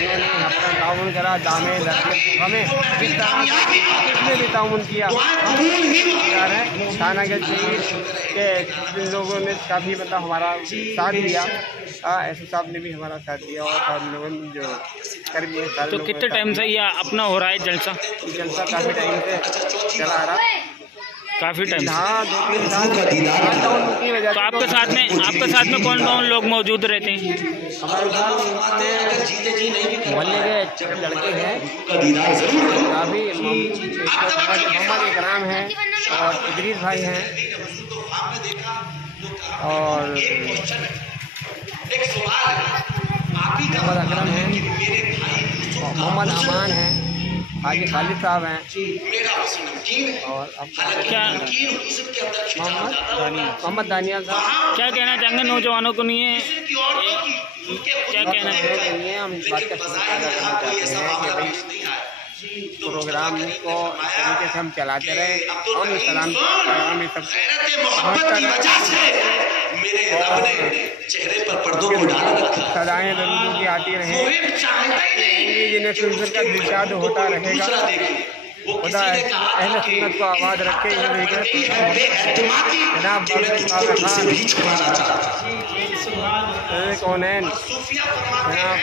انہوں نے اپنا تعاون کرا دامے لڑکے ہمیں اس طرح کس نے بھی تعاون کیا ہے تھانہ گل شہید کے جن لوگوں نے کافی مطلب ہمارا ساتھ دیا ایس او صاحب نے بھی ہمارا ساتھ دیا اور سب لوگوں جو کرمی ہے. تو کتنے ٹائم سے یہ اپنا ہو رہا ہے جلسہ؟ جلسہ کافی ٹائم سے چلا آ رہا کافی ٹائم سے. ہاں 2-3 سال کی وجہ تو آپ کے ساتھ میں کون کون لوگ موجود رہتے ہیں؟ ہمارے ساتھ محلے کے لڑکے ہیں کافی محمد اکرام ہیں اور ادریس بھائی ہیں اور محمد اکرم ہیں محمد امان ہیں حاجی خالد صاحب ہیں اور کیا محمد دانیال صاحب. کیا کہنا چاہیں گے نوجوانوں کو لیے؟ کیا کہنا چاہیں گے؟ کے لیے ہم بات کا شکر ادا کرنا چاہتے ہیں کہ بھائی پروگرام کو اس طریقے سے ہم چلاتے رہیں اور سلام پیغام سب سدائیں درودوں کی آتی رہیں جنہیں سن کر دلشاد ہوتا رہے گا. خدا اہل سنت کو آباد رکھے جناب کونین جناب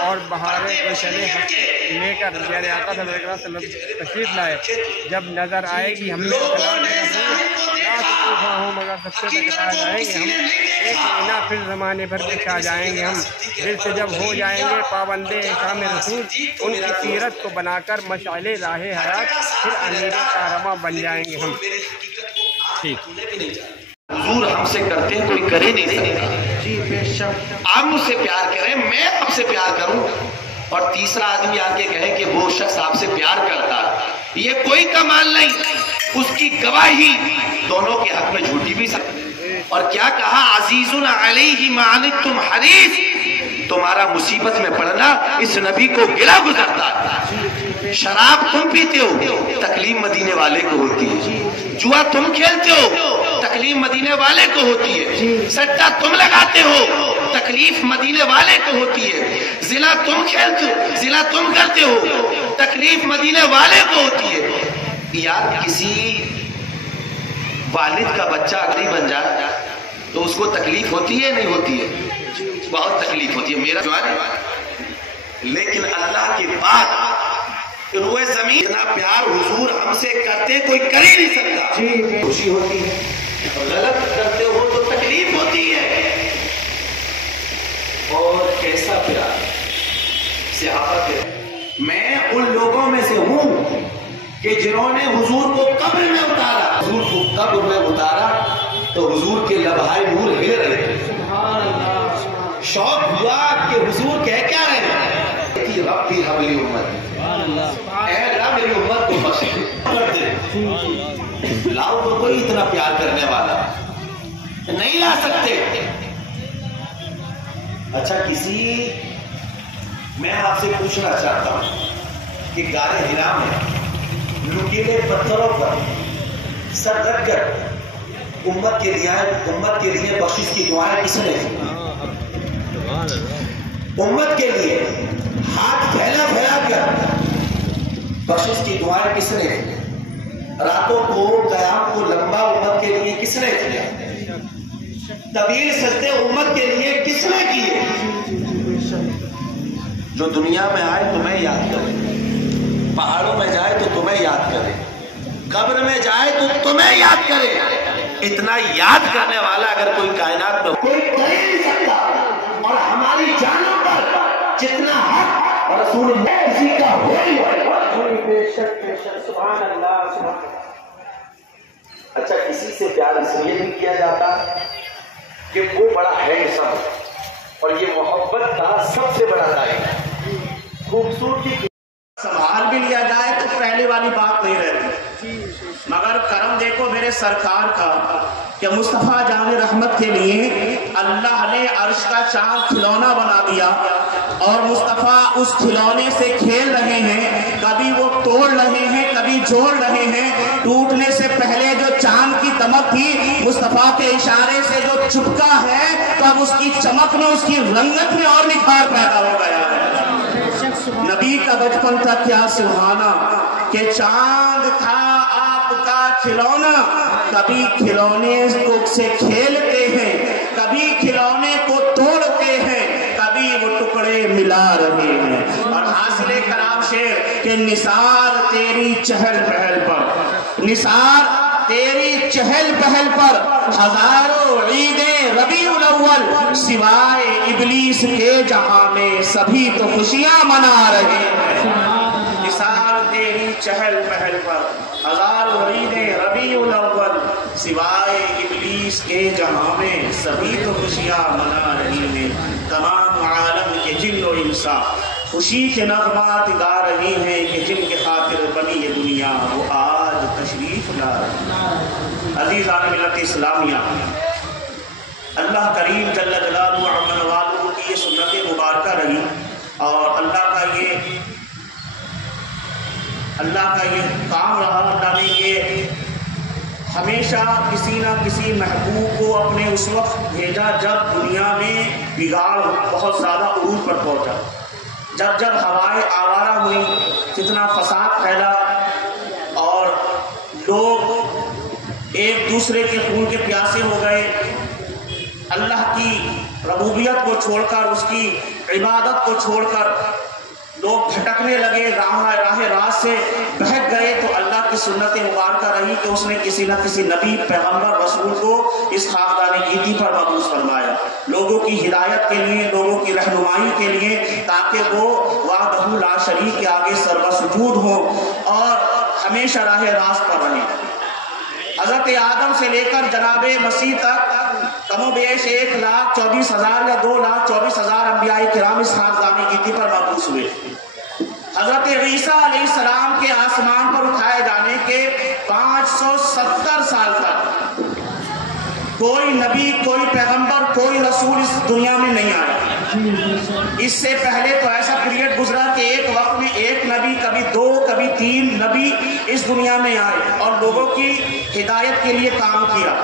اور بہارے کو چلے لے کر میرے آقا صلی اللہ علیہ وسلم تشریف لائے. جب نظر آئے گی ہم نے ہوں مگر سب سے ٹکرا جائیں گے ہم ایک مہینہ پھر زمانے بھر کے چھا جائیں گے ہم دل سے جب ہو جائیں گے پابند احکام رسول ان کی سیرت کو بنا کر مشعل راہ حیات پھر امیر کارواں بن جائیں گے ہم. حضور ہم سے کرتے ہیں کوئی کرے نہیں سکتا. جی بے شک آپ مجھ سے پیار کریں میں آپ سے پیار کروں اور تیسرا آدمی آ کے کہے کہ وہ شخص آپ سے پیار کرتا یہ کوئی کمال نہیں. اس کی گواہی دونوں کے حق میں جھوٹی بھی سکتی. اور کیا کہا عزیز علیہ ما عنتم حریص تمہارا مصیبت میں پڑنا اس نبی کو گلا گزرتا. شراب تم پیتے ہو تکلیف مدینے والے کو ہوتی ہے. جوا تم کھیلتے ہو تکلیف مدینے والے کو ہوتی ہے. سٹا تم لگاتے ہو تکلیف مدینے والے کو ہوتی ہے. زنا تم کھیلتے ہو زنا تم کرتے ہو تکلیف مدینے والے کو ہوتی ہے. یار کسی والد کا بچہ غریب بن جائے تو اس کو تکلیف ہوتی ہے نہیں ہوتی ہے؟ بہت تکلیف ہوتی ہے. میرا جوان لیکن اللہ کے بعد روئے زمین اتنا پیار حضور ہم سے کرتے کوئی کر ہی نہیں سکتا. خوشی ہوتی ہے غلط کرتے ہو تو تکلیف ہوتی ہے. اور کیسا پیار صحابہ کے. میں ان لوگوں میں سے ہوں کہ جنہوں نے حضور کو قبر میں اتارا. حضور کو قبر میں اتارا تو حضور کے لبھائے نور ہل رہے تھے. شوق ہوا کہ حضور کہہ کیا رہے ہیں ربی حبلی امت اے اللہ میری امت کو بخش دے. لاؤ تو کوئی اتنا پیار کرنے والا نہیں لا سکتے. اچھا کسی میں آپ سے پوچھنا چاہتا ہوں کہ غار حرا میں نکیلے پتھروں پر سر رکھ کر امت کے لیے بخشش کی دعائیں کس نے کی؟ امت کے لیے ہاتھ پھیلا کر بخشش کی دعائیں کس نے کی؟ راتوں کو قیام کو لمبا امت کے لیے کس نے کیا؟ طویل سجدے امت کے لیے کس نے کیے؟ جو دنیا میں آئے تمہیں یاد کرے, پہاڑوں میں جائے تو تمہیں یاد کرے, قبر میں جائے تو تمہیں یاد کرے. اتنا یاد کرنے والا اگر کوئی کائنات میں کوئی کر ہی نہیں سکتا. اور ہماری جانوں پر جتنا حق رسول اللہ اسی کا ہوئی بے شک سبحان اللہ. اچھا کسی سے پیار اس لیے بھی کیا جاتا کہ وہ بڑا ہینڈسم اور یہ محبت کا سب سے بڑا دائرہ خوبصورتی سنبھال بھی لیا جائے تو پہلے والی بات نہیں رہتی. مگر کرم دیکھو میرے میرے سرکار کا کہ مصطفیٰ جان رحمت کے لیے اللہ نے عرش کا چاند کھلونا بنا دیا اور مصطفیٰ اس کھلونے سے کھیل رہے ہیں، کبھی وہ توڑ رہے ہیں کبھی جوڑ رہے ہیں۔ ٹوٹنے سے پہلے جو چاند کی دمک تھی مصطفیٰ کے اشارے سے جو چپکا ہے تو اب اس کی چمک میں اس کی رنگت میں اور نکھار پیدا ہو گیا ہے۔ نبی کا بچپن تھا کیا سبحانہ کہ چاند تھا آپ کا کھلونا، کبھی کھلونے سے کھیلتے ہیں کبھی کھلونے کو توڑتے ہیں کبھی وہ ٹکڑے ملا رہے ہیں۔ اور حاصل کلام شعر کہ نثار تیری چہل پہل پر، نثار تیری چہل پہل پر ہزاروں عیدیں ربیع الاول، سوائے ابلیس کے جہاں میں سبھی تو خوشیاں منا رہے ہیں۔ نثار تیری چہل پہل پر ہزاروں عیدیں ربیع الاول، سوائے ابلیس کے جہاں میں سبھی تو خوشیاں منا رہی ہیں۔ تمام عالم کے جن و انسان خوشی کے نغمات گا رہی ہیں کہ جن کے خاطر بنی یہ دنیا وہ آج تشریف لا رہی ہے۔ عزیزان ملت اسلامیہ، اللہ کریم جل جلالہ عمن والوں کی یہ سنت مبارکہ رہی اور اللہ کا یہ کام رہا۔ اللہ نے یہ ہمیشہ کسی نہ کسی محبوب کو اپنے اس وقت بھیجا جب دنیا میں بگاڑ بہت زیادہ عروج پر پہنچا، جب ہوائیں آوارہ ہوئی، کتنا فساد پھیلا اور لوگ ایک دوسرے کے خون کے پیاسے ہو گئے، اللہ کی ربوبیت کو چھوڑ کر اس کی عبادت کو چھوڑ کر لوگ بھٹکنے لگے، راہ راست سے بہک گئے، تو اللہ کی سنت مبارکہ رہی کہ اس نے کسی نہ کسی نبی پیغمبر رسول کو اس خاکدان گیتی پر مبعوث فرمایا، لوگوں کی ہدایت کے لیے، لوگوں کی رہنمائی کے لیے، تاکہ وہ وحدہ لا شریک کے آگے سربسجود ہوں اور ہمیشہ راہ راست پر رہیں۔ حضرت آدم سے لے کر جناب مسیح تک کم و بیش 1,24,000 یا 2,24,000 انبیاء کرام اس خاکدان گیتی پر مبعوث ہوئے۔ حضرت عیسیٰ علیہ السلام کے آسمان پر اٹھائے جانے کے 570 سال تک کوئی نبی، کوئی پیغمبر، کوئی رسول اس دنیا میں نہیں آیا۔ اس سے پہلے تو ایسا پیریڈ گزرا کہ ایک وقت میں ایک نبی، کبھی 2 کبھی 3 نبی اس دنیا میں آئے اور لوگوں کی ہدایت کے لیے کام کیا،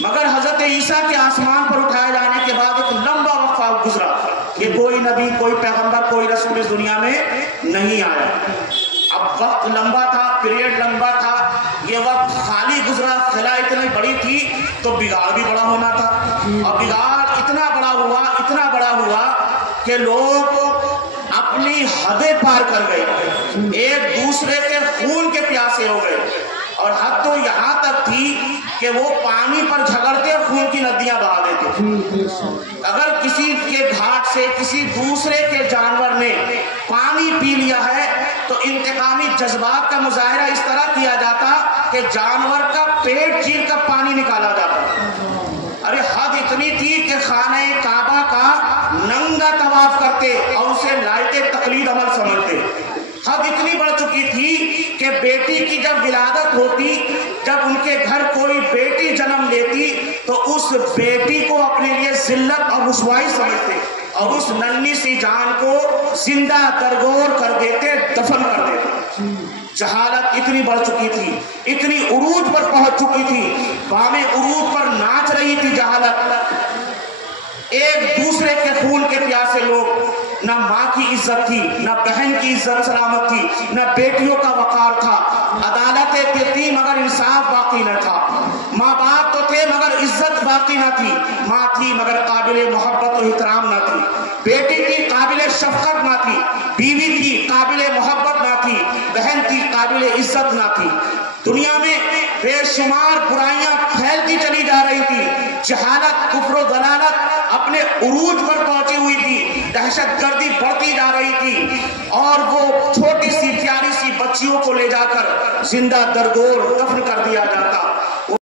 مگر حضرت عیسیٰ کے آسمان پر اٹھائے جانے کے بعد ایک لمبا وقفہ گزرا کہ کوئی نبی، کوئی پیغمبر، کوئی رسول اس دنیا میں نہیں آیا۔ اب وقت لمبا تھا، پیریڈ لمبا تھا، یہ وقت خالی گزرا، خلا اتنی بڑی تھی تو بگاڑ بھی بڑا ہونا تھا، اور بگاڑ اتنا بڑا ہوا کہ لوگ اپنی حدیں پار کر گئے، ایک دوسرے کے خون کے پیاسے ہو گئے، اور حد تو یہاں تک تھی کہ وہ پانی پر جھگڑتے خون کی ندیاں بہا دیتے۔ اگر کسی کے گھاٹ سے کسی دوسرے کے جانور نے پانی پی لیا ہے تو انتقامی جذبات کا مظاہرہ اس طرح کیا جاتا کہ جانور کا پیٹ چیر کر پانی نکالا جاتا۔ ارے حد اتنی تھی کہ خانہ کعبہ کا ننگا طواف کرتے اور اسے لائق تقلید عمل سمجھتے۔ حد اتنی بڑھ چکی تھی کہ بیٹی کی جب ولادت ہوتی، جب ان کے گھر کوئی بیٹی جنم لیتی تو اس بیٹی کو اپنے لیے ذلت اور رسوائی سمجھتے اور اس ننھی سی جان کو زندہ درگور کر دیتے، دفن کر دیتے۔ جہالت اتنی بڑھ چکی تھی، اتنی عروج پر پہنچ چکی تھی، بام عروج پر ناچ رہی تھی جہالت۔ ایک دوسرے کے خون کے پیاسے لوگ، نہ ماں کی عزت تھی، نہ بہن کی عزت سلامت تھی، نہ بیٹیوں کا وقار تھا، عدالتیں تھی مگر انصاف باقی نہ تھا، ماں باپ تو تھے مگر عزت باقی نہ تھی، ماں تھی مگر قابل محبت و احترام نہ تھی، بیٹی تھی قابل شفقت نہ تھی، بیوی تھی قابل محبت نہ تھی، بہن تھی قابل عزت نہ تھی۔ دنیا میں بے شمار برائیاں پھیلتی چلی جا رہی تھی، جہالت، کفر و ضلالت اپنے عروج پر پہنچی ہوئی تھی، دہشت گردی بڑھتی جا رہی تھی، اور وہ چھوٹی سی پیاری سی بچیوں کو لے جا کر زندہ درگور دفن کر دیا جاتا۔